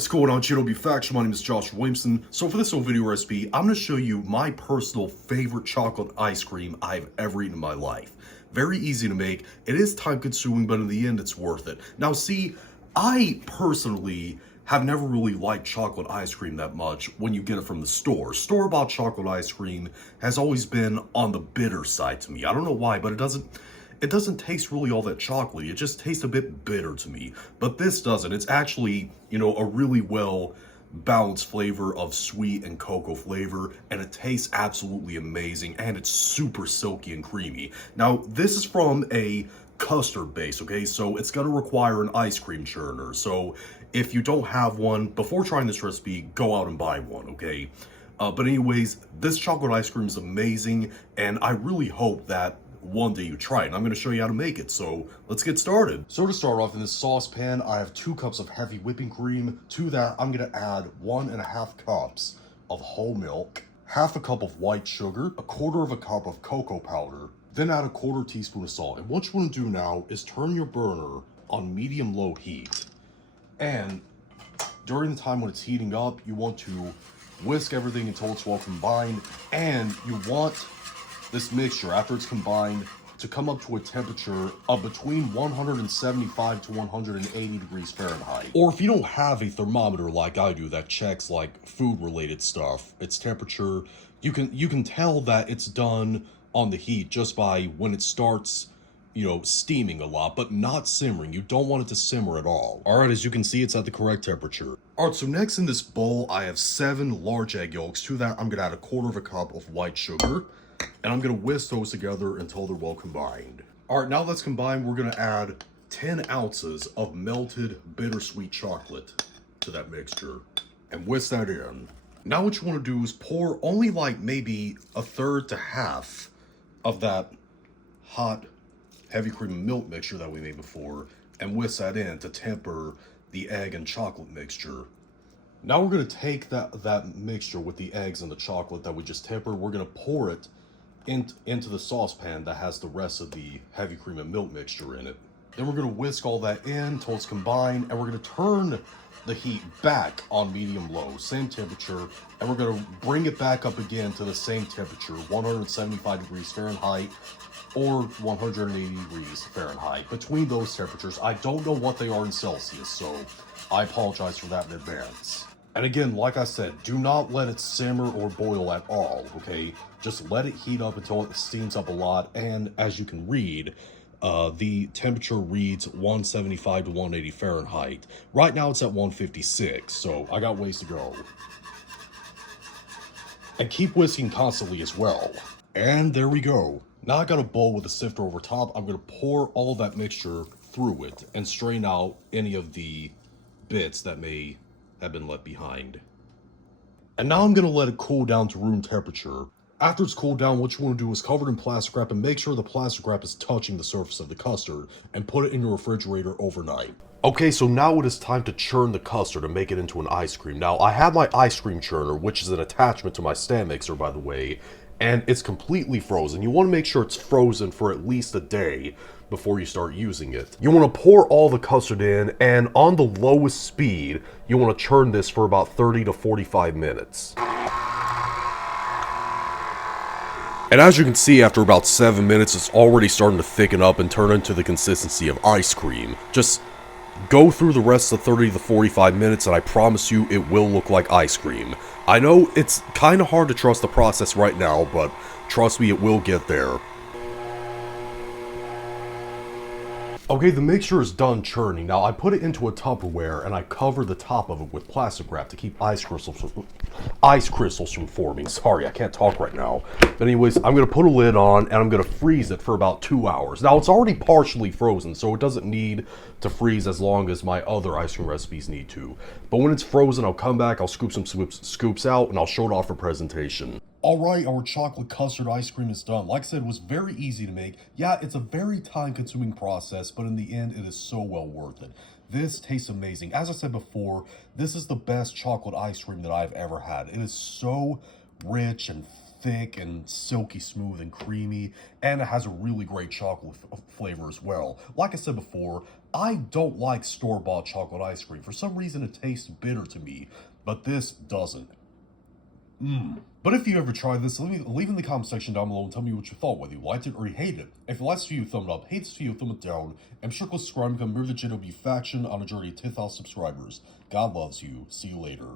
What's going on, Channel Faction? My name is Josh Williamson. So for this little video recipe, I'm going to show you my personal favorite chocolate ice cream I've ever eaten in my life. Very easy to make. It is time consuming, but in the end, it's worth it. Now see, I personally have never really liked chocolate ice cream that much when you get it from the store. Store-bought chocolate ice cream has always been on the bitter side to me. I don't know why, but it doesn't taste really all that chocolatey. It just tastes a bit bitter to me. But this doesn't. It's actually, a really well balanced flavor of sweet and cocoa flavor, and it tastes absolutely amazing, and it's super silky and creamy. Now, this is from a custard base, okay? So it's gonna require an ice cream churner. So if you don't have one, before trying this recipe, go out and buy one, okay? But anyways, this chocolate ice cream is amazing, and I really hope that one day you try it, and I'm going to show you how to make it. So let's get started. So to start off, in this saucepan, I have 2 cups of heavy whipping cream. To that, I'm going to add 1.5 cups of whole milk, half a cup of white sugar, 1/4 cup of cocoa powder, then add 1/4 teaspoon of salt. And what you want to do now is turn your burner on medium-low heat. And during the time when it's heating up, you want to whisk everything until it's well combined, and you want this mixture, after it's combined, to come up to a temperature of between 175 to 180 degrees Fahrenheit. Or if you don't have a thermometer like I do that checks like food related stuff, its temperature, you can tell that it's done on the heat just by when it starts, steaming a lot, but not simmering. You don't want it to simmer at all. All right, as you can see, it's at the correct temperature. All right, so next in this bowl, I have 7 large egg yolks. To that, I'm gonna add 1/4 cup of white sugar, and I'm going to whisk those together until they're well combined. All right, now that's combined, we're going to add 10 ounces of melted bittersweet chocolate to that mixture and whisk that in. Now what you want to do is pour only like maybe 1/3 to half of that hot heavy cream and milk mixture that we made before and whisk that in to temper the egg and chocolate mixture. Now we're going to take that mixture with the eggs and the chocolate that we just tempered, we're going to pour it into the saucepan that has the rest of the heavy cream and milk mixture in it. Then we're going to whisk all that in until it's combined, and we're going to turn the heat back on medium-low, same temperature, and we're going to bring it back up again to the same temperature, 175 degrees Fahrenheit or 180 degrees Fahrenheit. Between those temperatures, I don't know what they are in Celsius, so I apologize for that in advance. And again, like I said, do not let it simmer or boil at all, okay? Just let it heat up until it steams up a lot, and as you can read, the temperature reads 175 to 180 Fahrenheit. Right now it's at 156, so I got ways to go. And keep whisking constantly as well. And there we go. Now I got a bowl with a sifter over top. I'm going to pour all that mixture through it and strain out any of the bits that may have been left behind. And now I'm going to let it cool down to room temperature. After it's cooled down, what you want to do is cover it in plastic wrap and make sure the plastic wrap is touching the surface of the custard, and put it in your refrigerator overnight. Okay, so now it is time to churn the custard and make it into an ice cream. Now, I have my ice cream churner, which is an attachment to my stand mixer, by the way, and it's completely frozen. You want to make sure it's frozen for at least a day before you start using it. You want to pour all the custard in, and on the lowest speed, you want to churn this for about 30 to 45 minutes. And as you can see, after about 7 minutes, it's already starting to thicken up and turn into the consistency of ice cream. Just go through the rest of 30 to 45 minutes, and I promise you it will look like ice cream. I know it's kind of hard to trust the process right now, but trust me, it will get there. Okay, the mixture is done churning. Now, I put it into a Tupperware, and I cover the top of it with plastic wrap to keep ice crystals from forming. Sorry, I can't talk right now. But anyways, I'm going to put a lid on, and I'm going to freeze it for about 2 hours. Now, it's already partially frozen, so it doesn't need to freeze as long as my other ice cream recipes need to. But when it's frozen, I'll come back, I'll scoop some scoops out, and I'll show it off for presentation. Alright, our chocolate custard ice cream is done. Like I said, it was very easy to make. Yeah, it's a very time-consuming process, but in the end, it is so well worth it. This tastes amazing. As I said before, this is the best chocolate ice cream that I've ever had. It is so rich and thick and silky smooth and creamy, and it has a really great chocolate flavor as well. Like I said before, I don't like store-bought chocolate ice cream. For some reason it tastes bitter to me, but this doesn't. But if you ever tried this, leave in the comment section down below and tell me what you thought, whether you liked it or you hated it. If you liked this video, thumb it up. Hate this video, thumb it down. And be sure to subscribe and become a member of the JW faction on a journey to 10,000 subscribers. God loves you. See you later.